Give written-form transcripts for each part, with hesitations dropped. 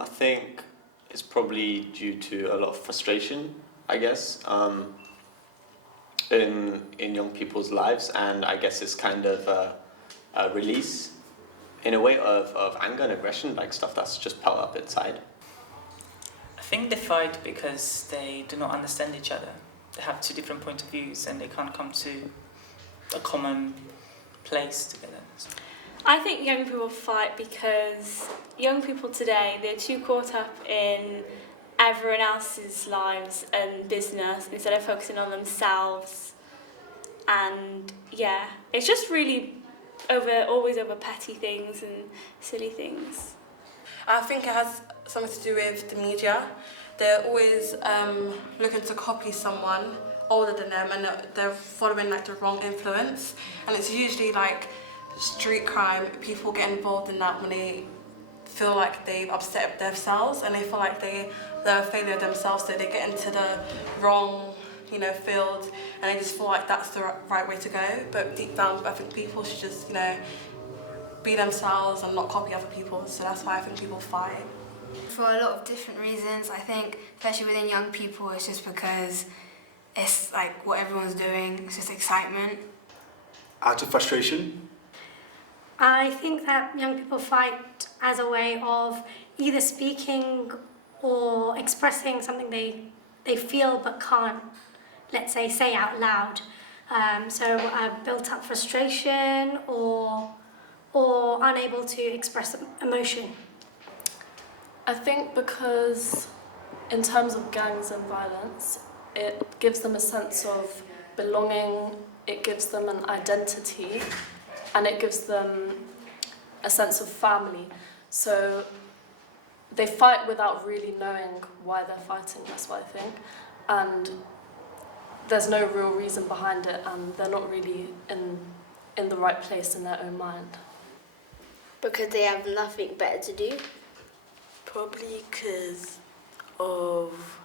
I think it's probably due to a lot of frustration, I guess, in young people's lives, and I guess it's kind of a release in a way of anger and aggression, like stuff that's just piled up inside. I think they fight because they do not understand each other. They have two different point of views and they can't come to a common place together. I think young people fight because young people today, they're too caught up in everyone else's lives and business instead of focusing on themselves. And yeah, it's just really always over petty things and silly things. I think it has something to do with the media. They're always looking to copy someone older than them, and they're following like the wrong influence. And it's usually like street crime. People get involved in that when they feel like they've upset themselves and they feel like they're a failure themselves, so they get into the wrong, field, and they just feel like that's the right way to go. But deep down, I think people should just, be themselves and not copy other people. So that's why I think people fight. For a lot of different reasons. I think, especially within young people, it's just because it's like what everyone's doing. It's just excitement. Out of frustration. I think that young people fight as a way of either speaking or expressing something they feel but can't, let's say out loud. So built up frustration or unable to express emotion. I think because in terms of gangs and violence, it gives them a sense of belonging, it gives them an identity, and it gives them a sense of family. So they fight without really knowing why they're fighting, that's what I think. And there's no real reason behind it, and they're not really in the right place in their own mind. Because they have nothing better to do. Probably because of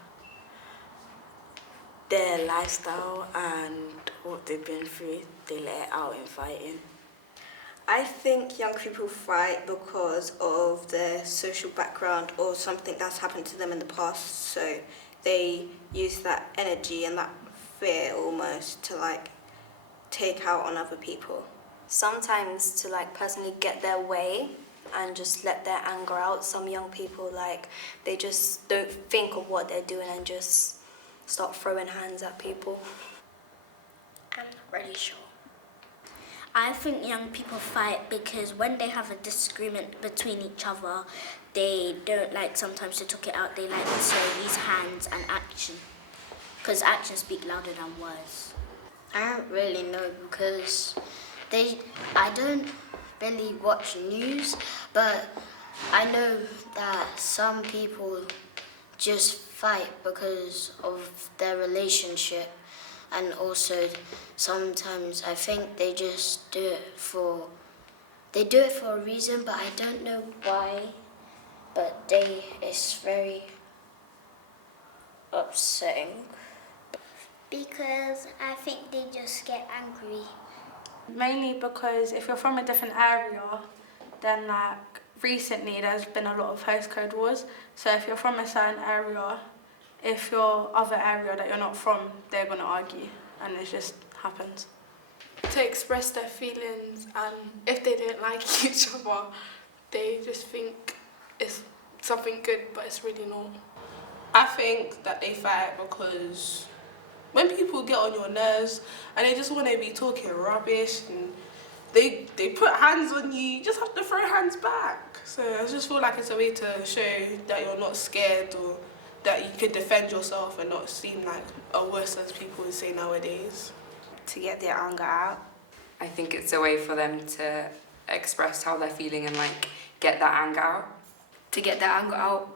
their lifestyle and what they've been through. They let it out in fighting. I think young people fight because of their social background or something that's happened to them in the past. So they use that energy and that fear almost to take out on other people. Sometimes to personally get their way and just let their anger out. Some young people they just don't think of what they're doing and just start throwing hands at people. I'm not really sure. I think young people fight because when they have a disagreement between each other, they don't like sometimes to talk it out. They like to use hands and action, because actions speak louder than words. I don't really know because I don't really watch news, but I know that some people just fight because of their relationship, and also sometimes I think they just do it for a reason, but I don't know why. But it's very upsetting. Because I think they just get angry. Mainly because if you're from a different area, then recently there's been a lot of postcode wars. So if you're from a certain area, if your other area that you're not from, they're going to argue, and it just happens. To express their feelings, and if they don't like each other, they just think it's something good, but it's really not. I think that they fight because when people get on your nerves and they just want to be talking rubbish and they put hands on you, you just have to throw hands back. So I just feel like it's a way to show that you're not scared or that you can defend yourself and not seem like a worse, as people would say nowadays. To get their anger out. I think it's a way for them to express how they're feeling and get that anger out. To get their anger out.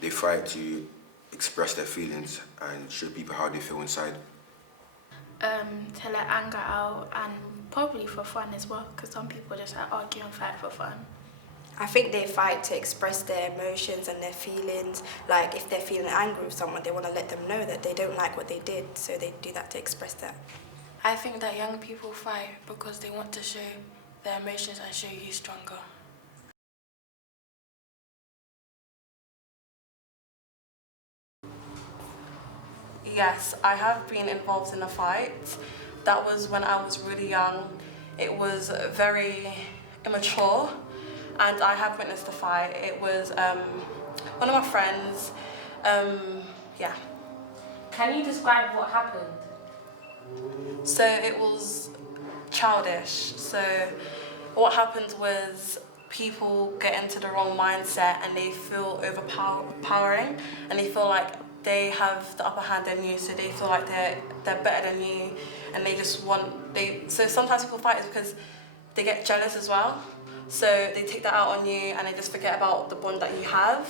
They fight to express their feelings and show people how they feel inside. To let anger out, and probably for fun as well, because some people just argue and fight for fun. I think they fight to express their emotions and their feelings. If they're feeling angry with someone, they want to let them know that they don't like what they did, so they do that to express that. I think that young people fight because they want to show their emotions and show you stronger. Yes, I have been involved in a fight. That was when I was really young. It was very immature, and I have witnessed the fight. It was one of my friends. Yeah. Can you describe what happened? So it was childish. So what happened was people get into the wrong mindset and they feel overpowering, and they feel like they have the upper hand than you, so they feel like they're better than you, and they just so sometimes people fight is because they get jealous as well. So they take that out on you and they just forget about the bond that you have,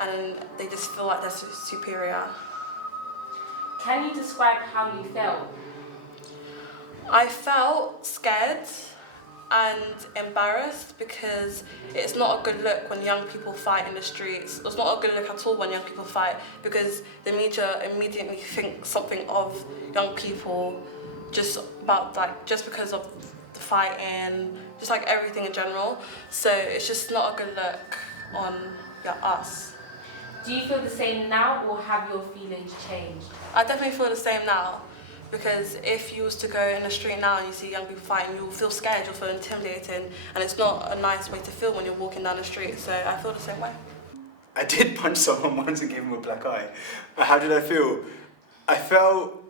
and they just feel like they're superior. Can you describe how you felt? I felt scared and embarrassed because it's not a good look when young people fight in the streets. It's not a good look at all when young people fight, because the media immediately think something of young people just because of the fighting, just like everything in general. So it's just not a good look on us. Do you feel the same now, or have your feelings changed? I definitely feel the same now, because if you was to go in the street now and you see young people fighting, you'll feel scared, you'll feel intimidated, and it's not a nice way to feel when you're walking down the street. So I feel the same way. I did punch someone once and gave him a black eye. How did I feel? I felt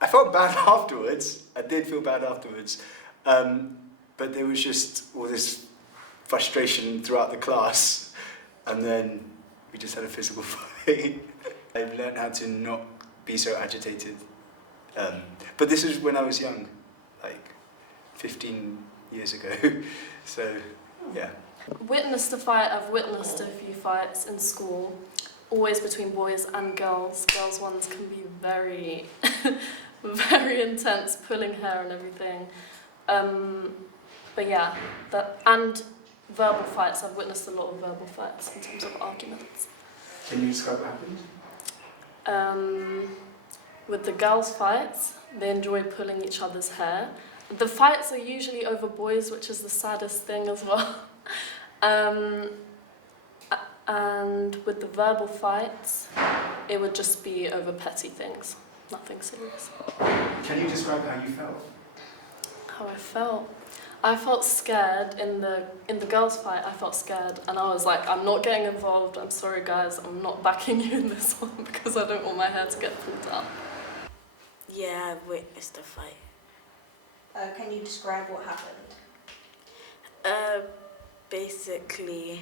bad afterwards. I did feel bad afterwards. But there was just all this frustration throughout the class, and then we just had a physical fight. I've learned how to not be so agitated. But this was when I was young, like 15 years ago. So, yeah. Witnessed a fight. I've witnessed a few fights in school, always between boys and girls. Girls' ones can be very, very intense, pulling hair and everything. But yeah, and verbal fights. I've witnessed a lot of verbal fights in terms of arguments. Can you describe what happened? With the girls' fights, they enjoy pulling each other's hair. The fights are usually over boys, which is the saddest thing as well. And with the verbal fights, it would just be over petty things, nothing serious. Can you describe how you felt? How I felt? I felt scared in the girls' fight. I felt scared, and I was like, I'm not getting involved. I'm sorry, guys. I'm not backing you in this one because I don't want my hair to get pulled out. Yeah, I've witnessed the fight. Can you describe what happened? Basically,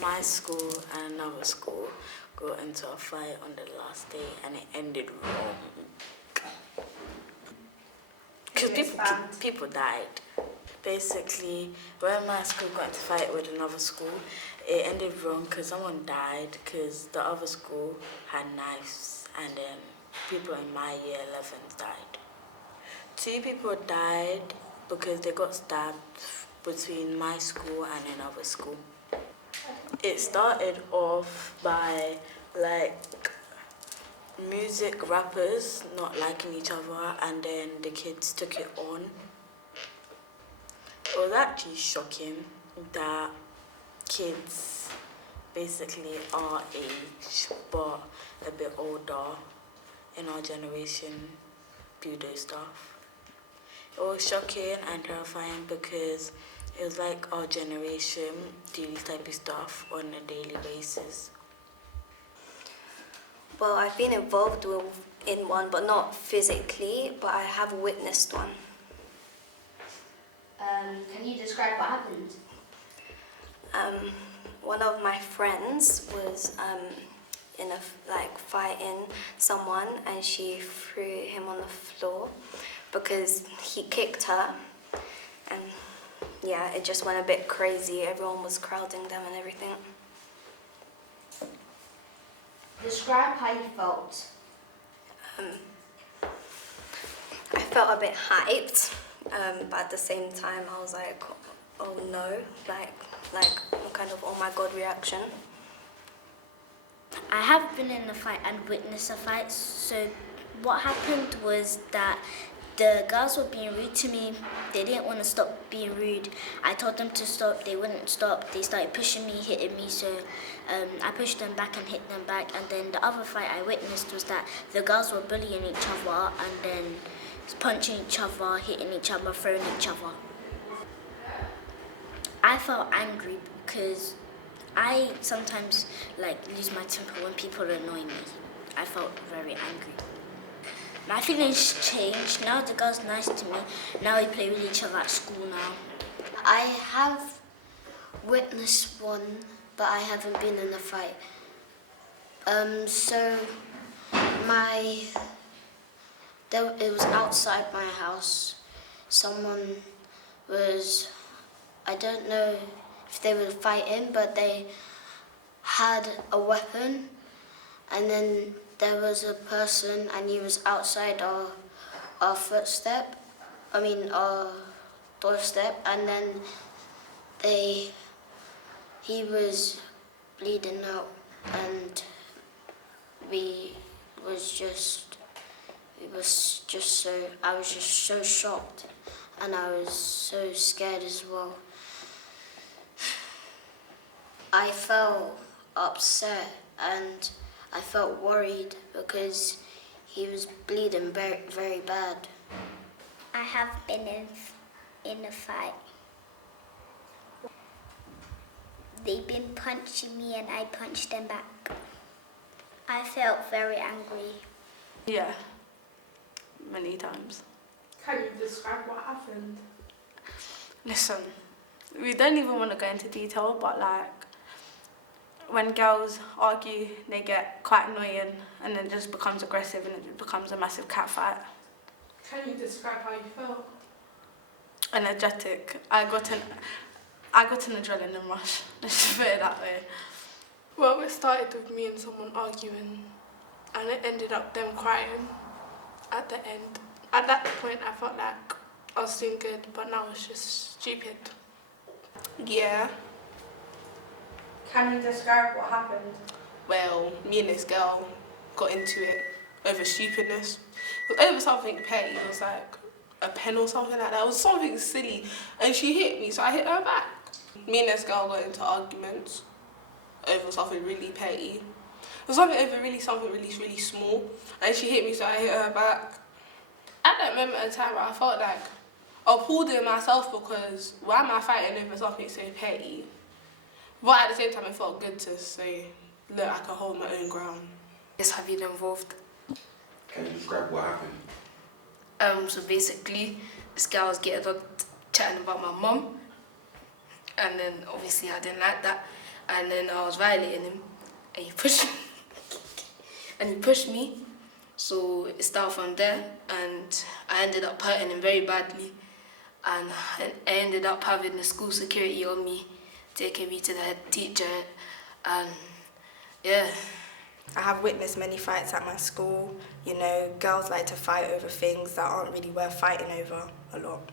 my school and another school got into a fight on the last day, and it ended wrong. Because people died. Basically, when my school got into a fight with another school, it ended wrong because someone died because the other school had knives, and then people in my year 11 died. 2 people died because they got stabbed between my school and another school. It started off by music rappers not liking each other, and then the kids took it on. It was actually shocking that kids basically our age but a bit older in our generation do those stuff. It was shocking and terrifying because it was like our generation do this type of stuff on a daily basis. Well, I've been involved in one, but not physically, but I have witnessed one. Can you describe what happened? One of my friends was fighting someone, and she threw him on the floor because he kicked her, and yeah, it just went a bit crazy. Everyone was crowding them and everything. Describe how you felt. I felt a bit hyped, but at the same time I was like, oh no, like kind of oh my god reaction. I have been in a fight and witnessed a fight. So what happened was that the girls were being rude to me. They didn't want to stop being rude. I told them to stop. They wouldn't stop. They started pushing me, hitting me. So I pushed them back and hit them back. And then the other fight I witnessed was that the girls were bullying each other and then punching each other, hitting each other, throwing each other. I felt angry because I sometimes lose my temper when people annoy me. I felt very angry. My feelings changed. Now the girl's nice to me. Now we play with each other at school now. I have witnessed one, but I haven't been in a fight. It was outside my house. Someone was, I don't know if they were fighting, but they had a weapon, and then there was a person and he was outside our doorstep, and then he was bleeding out, and I was just so shocked, and I was so scared as well. I felt upset and I felt worried because he was bleeding very, very bad. I have been in a fight. They've been punching me and I punched them back. I felt very angry. Yeah, many times. Can you describe what happened? Listen, we don't even want to go into detail, but when girls argue, they get quite annoying and then it just becomes aggressive and it becomes a massive cat fight. Can you describe how you felt? Energetic. I got an adrenaline rush. Let's just put it that way. Well, it started with me and someone arguing, and it ended up them crying at the end. At that point, I felt like I was doing good, but now it's just stupid. Yeah. Can you describe what happened? Well, me and this girl got into it over stupidness. It was over something petty. It was like a pen or something like that. It was something silly. And she hit me, so I hit her back. Me and this girl got into arguments over something really petty. It was something really small. And she hit me, so I hit her back. At that moment in time, I felt like I pulled in myself because why am I fighting over something so petty? But at the same time, it felt good to say, look, I can hold my own ground. Yes, have been involved. Can you describe what happened? So basically, this guy was chatting about my mum, and then obviously I didn't like that, and then I was violating him, and he pushed me. So it started from there, and I ended up hurting him very badly, and I ended up having the school security on me, taking me to the head teacher, and yeah. I have witnessed many fights at my school. You know, girls like to fight over things that aren't really worth fighting over a lot.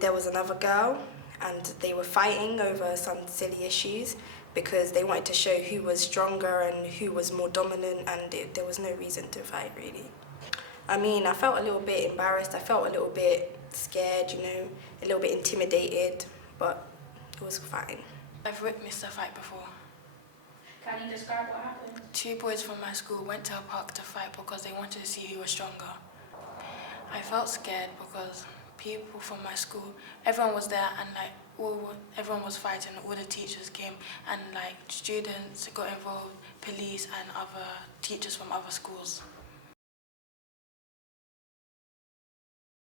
There was another girl and they were fighting over some silly issues because they wanted to show who was stronger and who was more dominant, and there was no reason to fight really. I mean, I felt a little bit embarrassed, I felt a little bit scared, you know, a little bit intimidated, but it was fine. I've witnessed a fight before. Can you describe what happened? 2 boys from my school went to a park to fight because they wanted to see who was stronger. I felt scared because people from my school, everyone was there, and everyone was fighting, all the teachers came, and students got involved, police and other teachers from other schools.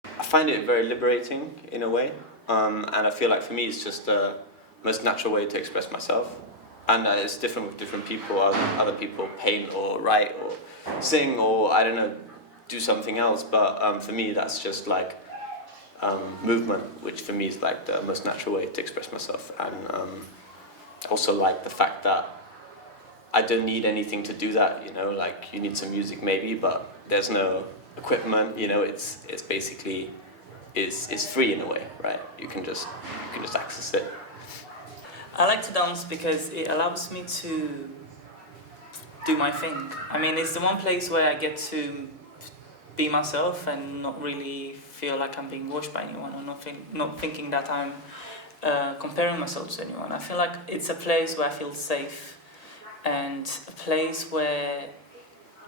I find it very liberating in a way, and I feel like for me it's just the most natural way to express myself. And it's different with different people. Other people paint or write or sing or, I don't know, do something else. But for me, that's just movement, which for me is the most natural way to express myself. And also the fact that I don't need anything to do that, you know, you need some music maybe, but there's no equipment, you know, it's basically, it's free in a way, right? You can just access it. I like to dance because it allows me to do my thing. I mean, it's the one place where I get to be myself and not really feel like I'm being watched by anyone, or not thinking that I'm comparing myself to anyone. I feel like it's a place where I feel safe, and a place where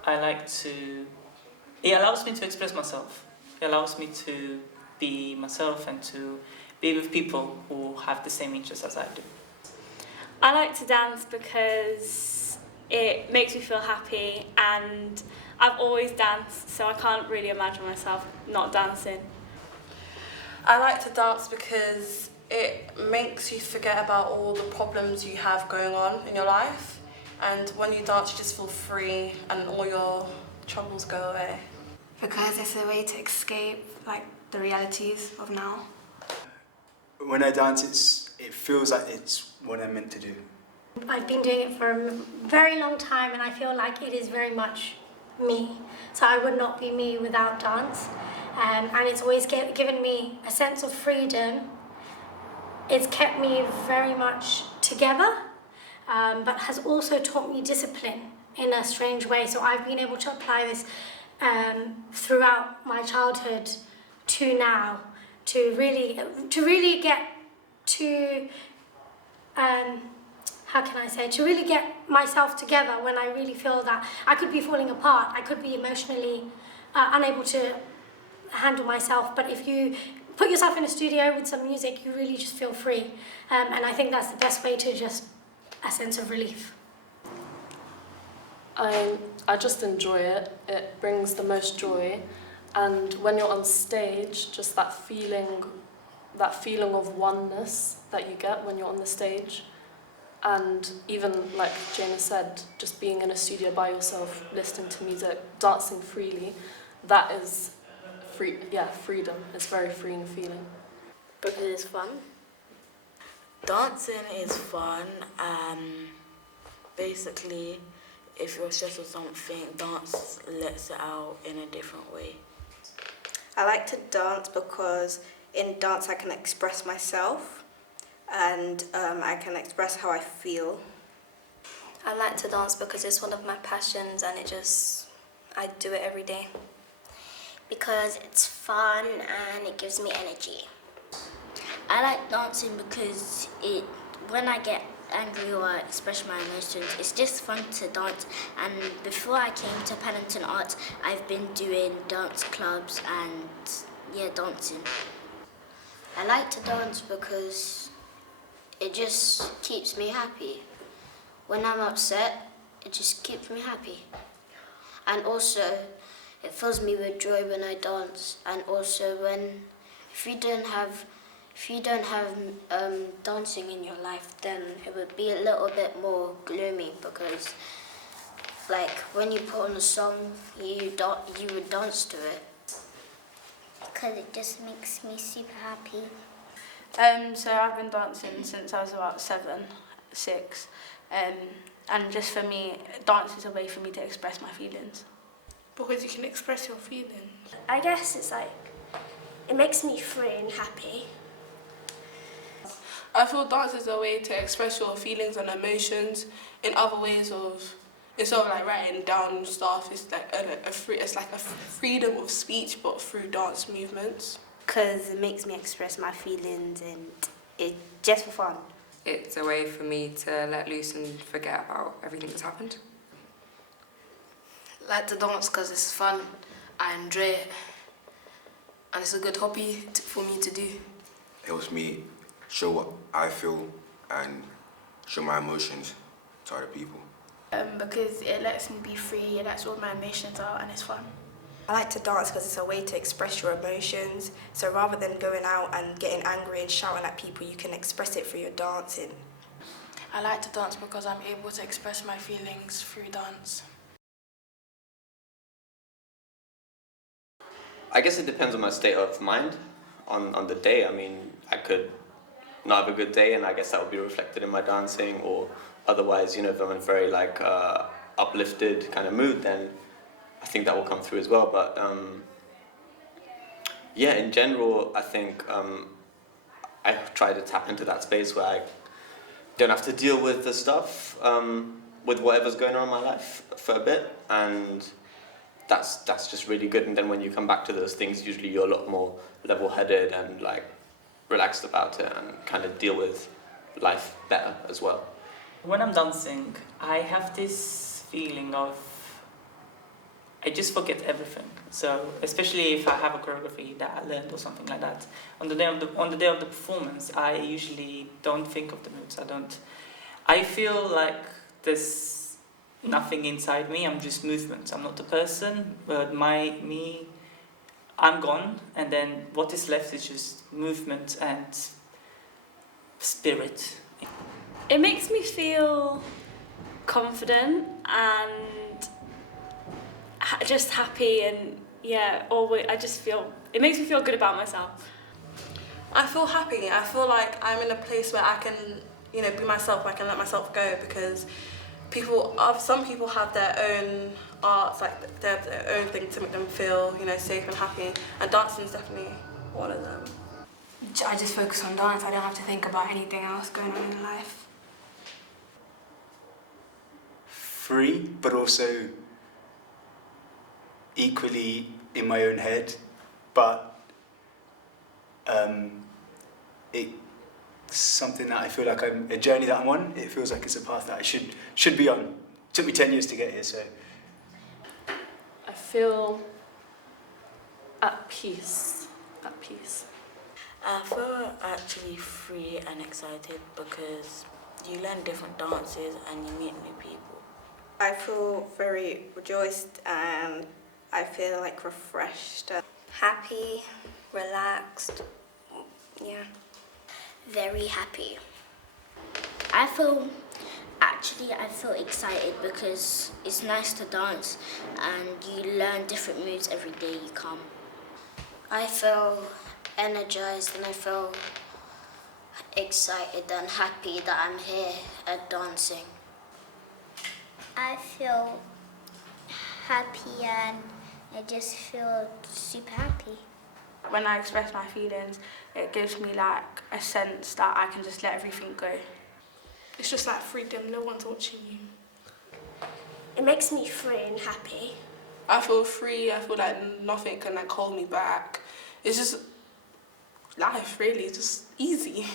I like to... It allows me to express myself. It allows me to be myself and to be with people who have the same interests as I do. I like to dance because it makes me feel happy, and I've always danced, so I can't really imagine myself not dancing. I like to dance because it makes you forget about all the problems you have going on in your life, and when you dance you just feel free and all your troubles go away. Because it's a way to escape like the realities of now. When I dance, it feels like it's what I'm meant to do. I've been doing it for a very long time, and I feel like it is very much me. So I would not be me without dance. And it's always given me a sense of freedom. It's kept me very much together, but has also taught me discipline in a strange way. So I've been able to apply this throughout my childhood to now, to really get to how can I say, to really get myself together when I really feel that I could be falling apart, I could be emotionally unable to handle myself. But if you put yourself in a studio with some music, you really just feel free. And I think that's the best way to just a sense of relief. I just enjoy it. It brings the most joy, and when you're on stage, just that feeling of oneness that you get when you're on the stage, and even like Jana said, just being in a studio by yourself, listening to music, dancing freely, that is free. Yeah, freedom. It's a very freeing feeling. Because it's fun. Dancing is fun. Basically, if you're stressed or something, dance lets it out in a different way. I like to dance because in dance I can express myself, and I can express how I feel. I like to dance because it's one of my passions, and I do it every day. Because it's fun and it gives me energy. I like dancing because when I get angry or I express my emotions, it's just fun to dance. And before I came to Pennington Arts, I've been doing dance clubs and dancing. I like to dance because it just keeps me happy. When I'm upset, it just keeps me happy. And also, it fills me with joy when I dance. And also, if you don't have dancing in your life, then it would be a little bit more gloomy, because like when you put on a song, you would dance to it. Because it just makes me super happy. So I've been dancing since I was about 6, and just for me, dance is a way for me to express my feelings. Because you can express your feelings. I guess it's like, it makes me free and happy. I feel dance is a way to express your feelings and emotions in other ways instead of like writing down stuff. It's like a freedom of speech, but through dance movements. Because it makes me express my feelings, and it's just for fun. It's a way for me to let loose and forget about everything that's happened. I like to dance because it's fun, I enjoy it, and it's a good hobby for me to do. It helps me show what I feel and show my emotions to other people. Because it lets me be free, it lets all my emotions out, and it's fun. I like to dance because it's a way to express your emotions. So rather than going out and getting angry and shouting at people, you can express it through your dancing. I like to dance because I'm able to express my feelings through dance. I guess it depends on my state of mind on the day. I mean, I could not have a good day, and I guess that would be reflected in my dancing, or otherwise, if I'm in a very uplifted kind of mood, then I think that will come through as well. But in general, I think I try to tap into that space where I don't have to deal with the stuff, with whatever's going on in my life for a bit, and that's just really good. And then when you come back to those things, usually you're a lot more level-headed and like relaxed about it and kind of deal with life better as well. When I'm dancing, I have this feeling of I just forget everything. So especially if I have a choreography that I learned or something like that, on the day of the performance, I usually don't think of the moves. I feel like there's nothing inside me. I'm just movement. I'm not the person, but I'm gone, and then what is left is just movement and spirit. It makes me feel confident and just happy, and always it makes me feel good about myself. I feel happy. I feel like I'm in a place where I can, be myself, where I can let myself go, because some people have their own arts, like they have their own thing to make them feel, safe and happy, and dancing is definitely one of them. I just focus on dance. I don't have to think about anything else going on in life. Free, but also equally in my own head, but it's something that I feel like a journey that I'm on. It feels like it's a path that I should be on. It took me 10 years to get here, so. I feel at peace. I feel actually free and excited because you learn different dances and you meet new people. I feel very rejoiced and I feel like refreshed. Happy, relaxed, yeah. Very happy. I feel excited because it's nice to dance and you learn different moves every day you come. I feel energized and I feel excited and happy that I'm here at dancing. I feel happy and I just feel super happy. When I express my feelings, it gives me like a sense that I can just let everything go. It's just like freedom, no one's watching you. It makes me free and happy. I feel free, I feel like nothing can like hold me back. It's just life, really, just easy.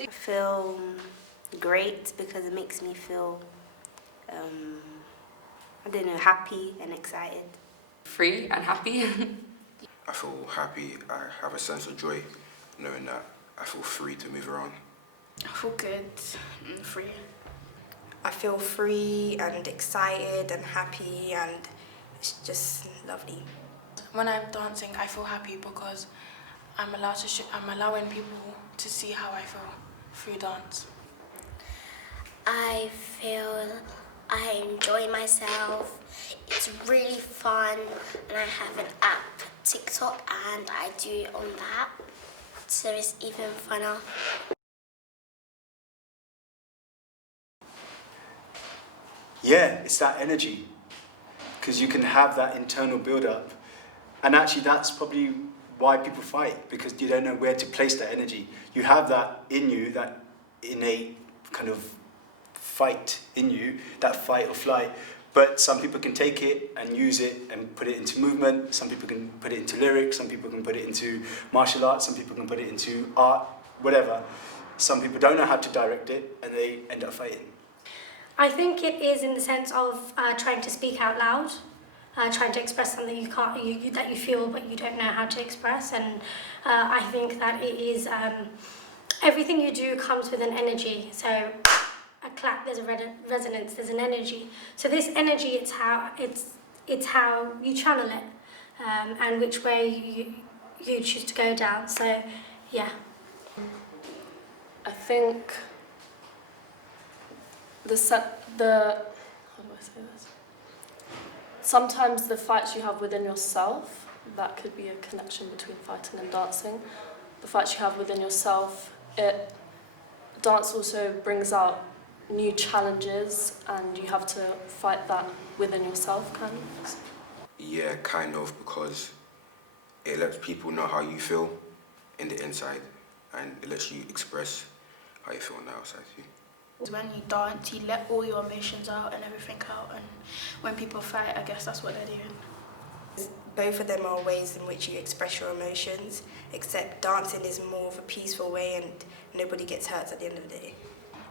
I feel great because it makes me feel, happy and excited. Free and happy. I feel happy. I have a sense of joy knowing that I feel free to move around. I feel good and free. I feel free and excited and happy, and it's just lovely. When I'm dancing, I feel happy because I'm allowing people to see how I feel through dance. I feel I enjoy myself. It's really fun, and I have an app, TikTok, and I do it on that, so it's even funner. Yeah, it's that energy, because you can have that internal build-up, and actually that's probably why people fight, because you don't know where to place that energy. You have that in you, that innate kind of fight in you, that fight or flight, but some people can take it and use it and put it into movement, some people can put it into lyrics, some people can put it into martial arts, some people can put it into art, whatever. Some people don't know how to direct it and they end up fighting. I think it is in the sense of trying to speak out loud, trying to express something that you feel but you don't know how to express, and I think that it is everything you do comes with an energy. So a clap, there's a resonance, there's an energy. So this energy, it's how you channel it, and which way you choose to go down. So yeah. I think how do I say this? Sometimes the fights you have within yourself, that could be a connection between fighting and dancing. The fights you have within yourself, dance also brings out new challenges and you have to fight that within yourself, kind of. Yeah, kind of, because it lets people know how you feel in the inside and it lets you express how you feel on the outside too. When you dance, you let all your emotions out and everything out, and when people fight, I guess that's what they're doing. both of them are ways in which you express your emotions, except dancing is more of a peaceful way and nobody gets hurt at the end of the day.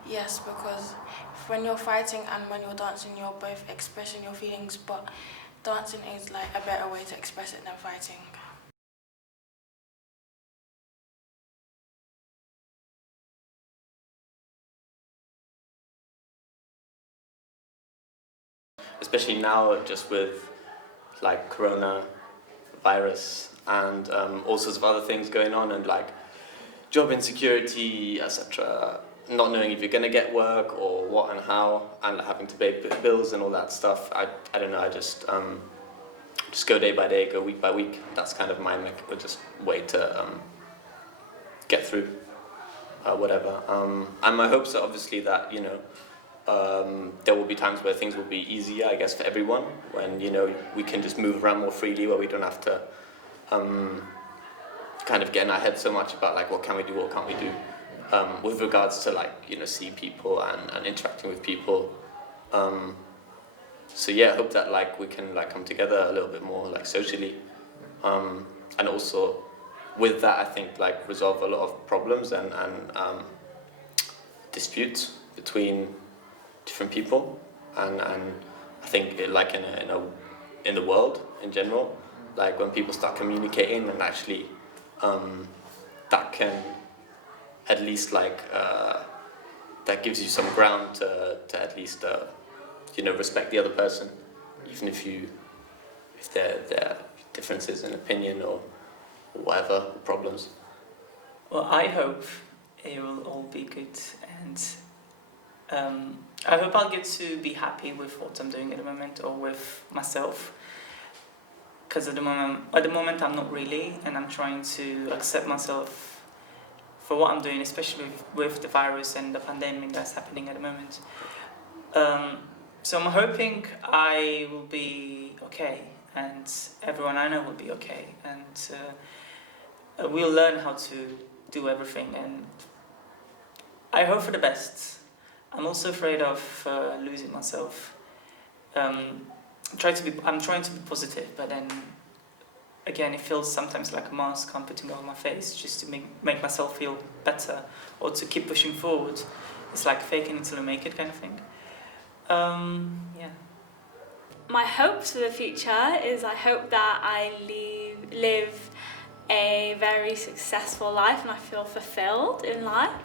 Yes, because when you're fighting and when you're dancing, you're both expressing your feelings, but dancing is like a better way to express it than fighting. Especially now, just with like coronavirus and all sorts of other things going on, and like job insecurity, etc. Not knowing if you're gonna get work or what and how, and having to pay bills and all that stuff. I don't know. I just go day by day, go week by week. That's kind of my just way to get through whatever. And my hopes are obviously that, you know, there will be times where things will be easier, I guess, for everyone, when, you know, we can just move around more freely, where we don't have to kind of get in our head so much about like what can we do, what can't we do, with regards to like, you know, seeing people and interacting with people. So yeah, I hope that like we can like come together a little bit more like socially, and also with that I think like resolve a lot of problems and disputes between different people, and I think like in the world in general, like when people start communicating and actually that can at least like that gives you some ground to at least you know, respect the other person, even if there are differences in opinion or whatever problems. Well, I hope it will all be good, and I hope I'll get to be happy with what I'm doing at the moment, or with myself, because at the moment I'm not really, and I'm trying to accept myself for what I'm doing, especially with the virus and the pandemic that's happening at the moment. So I'm hoping I will be okay, and everyone I know will be okay, and we'll learn how to do everything, and I hope for the best. I'm also afraid of losing myself. I'm trying to be positive, but then again it feels sometimes like a mask I'm putting on my face just to make myself feel better, or to keep pushing forward. It's like faking until I make it kind of thing. Yeah. My hopes for the future is I hope that I live a very successful life and I feel fulfilled in life.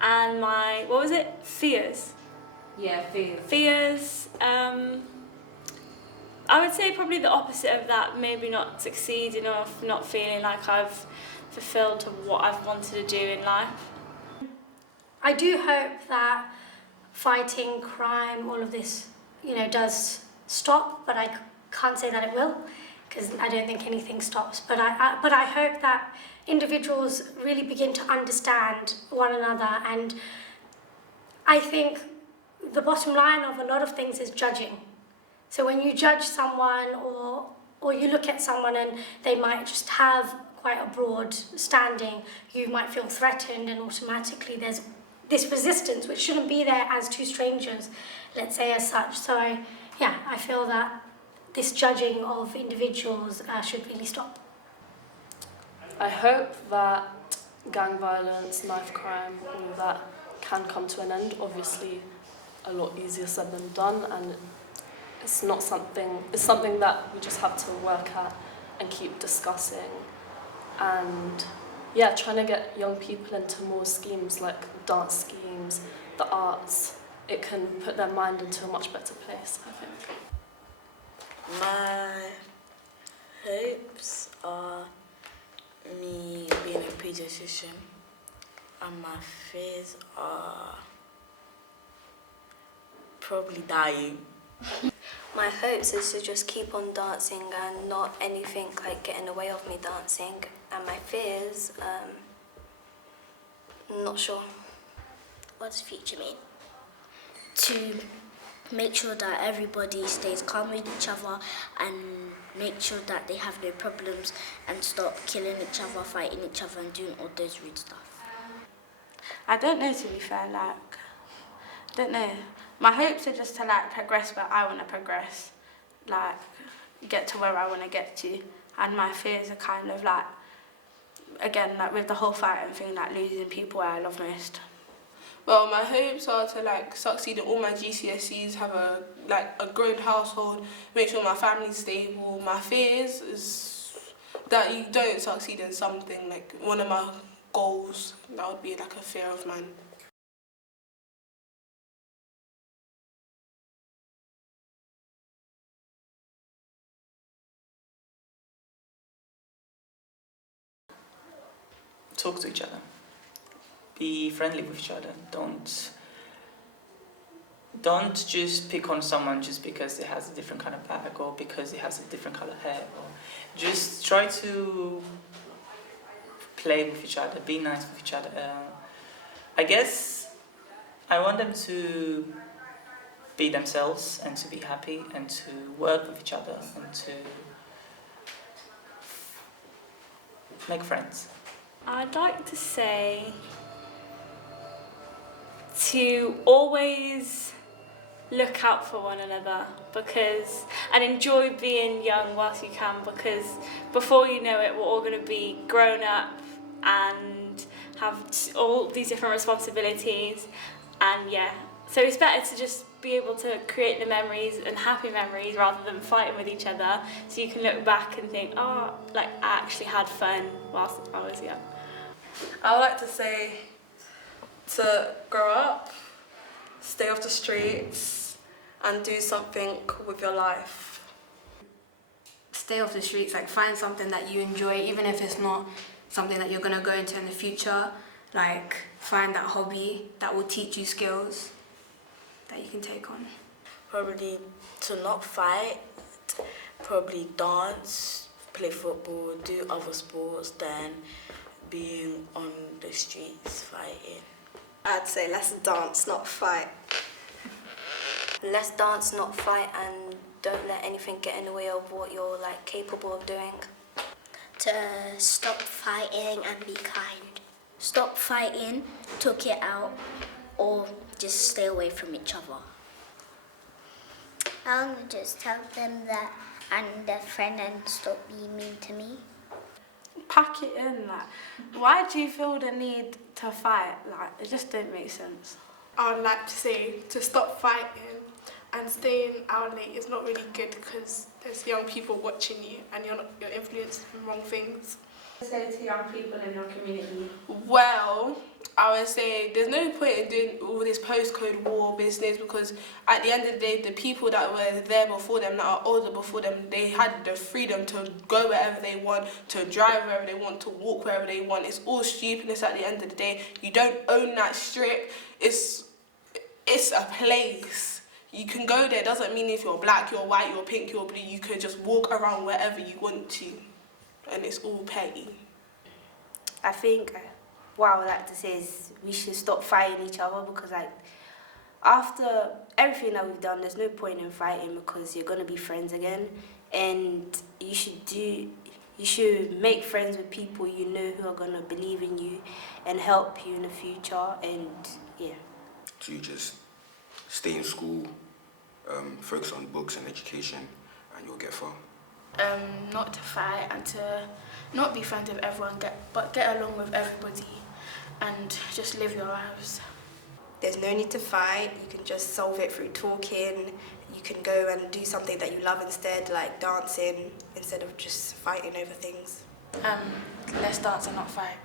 And my, what was it? Fears. Yeah, fears. Fears. I would say probably the opposite of that, maybe not succeeding or not feeling like I've fulfilled what I've wanted to do in life. I do hope that fighting crime, all of this, you know, does stop, but I can't say that it will, because I don't think anything stops. But I hope that individuals really begin to understand one another, and I think the bottom line of a lot of things is judging. So when you judge someone, or you look at someone and they might just have quite a broad standing, you might feel threatened, and automatically there's this resistance which shouldn't be there as two strangers, let's say, as such. So yeah, I feel that this judging of individuals should really stop. I hope that gang violence, knife crime, all of that can come to an end. Obviously, a lot easier said than done, and it's something that we just have to work at and keep discussing. And yeah, trying to get young people into more schemes like dance schemes, the arts. It can put their mind into a much better place, I think. My hopes are me being a pediatrician, and my fears are probably dying. My hopes is to just keep on dancing and not anything like get in the way of me dancing. And my fears, not sure. What does future mean? To make sure that everybody stays calm with each other and make sure that they have no problems and stop killing each other, fighting each other and doing all those rude stuff. I don't know, to be fair, I don't know. My hopes are just to progress where I want to progress. get to where I want to get to. And my fears are kind of like, again, like with the whole fighting thing, like losing people I love most. Well, my hopes are to like succeed in all my GCSEs, have a grown household, make sure my family's stable. My fears is that you don't succeed in something, like one of my goals, that would be like a fear of mine. Talk to each other. Be friendly with each other. Don't just pick on someone just because it has a different kind of bag or because it has a different color hair. Or just try to play with each other. Be nice with each other. I guess I want them to be themselves and to be happy and to work with each other and to make friends. I'd like to say to always look out for one another and enjoy being young whilst you can, because before you know it, we're all going to be grown up and have all these different responsibilities, and yeah, so it's better to just be able to create the memories and happy memories rather than fighting with each other, so you can look back and think, oh, like I actually had fun whilst I was young. I like to say to grow up, stay off the streets, and do something with your life. Stay off the streets, like find something that you enjoy, even if it's not something that you're gonna go into in the future. Like find that hobby that will teach you skills that you can take on. Probably to not fight, probably dance, play football, do other sports than being on the streets fighting. I'd say let's dance, not fight. Let's dance, not fight, and don't let anything get in the way of what you're like capable of doing. To stop fighting and be kind. Stop fighting, talk it out, or just stay away from each other. I'll just tell them that I'm their friend and stop being mean to me. Pack it in, like, why do you feel the need to fight? Like, it just don't make sense. I would like to say to stop fighting and staying out late is not really good because there's young people watching you and you're influenced in wrong things. Say to young people in your community. Well, I would say there's no point in doing all this postcode war business, because at the end of the day, the people that were there before them, that are older before them, they had the freedom to go wherever they want, to drive wherever they want, to walk wherever they want. It's all stupidness at the end of the day. You don't own that strip. It's a place. You can go there. Doesn't mean if you're black, you're white, you're pink, you're blue. You could just walk around wherever you want to, and it's all petty. I think what I would like to say is we should stop fighting each other, because like after everything that we've done, there's no point in fighting because you're gonna be friends again, and you should make friends with people you know who are gonna believe in you and help you in the future, and yeah. To just stay in school, focus on books and education, and you'll get far. Not to fight and to not be friends with everyone, but get along with everybody and just live your lives. There's no need to fight, you can just solve it through talking. You can go and do something that you love instead, like dancing, instead of just fighting over things. Let's dance and not fight.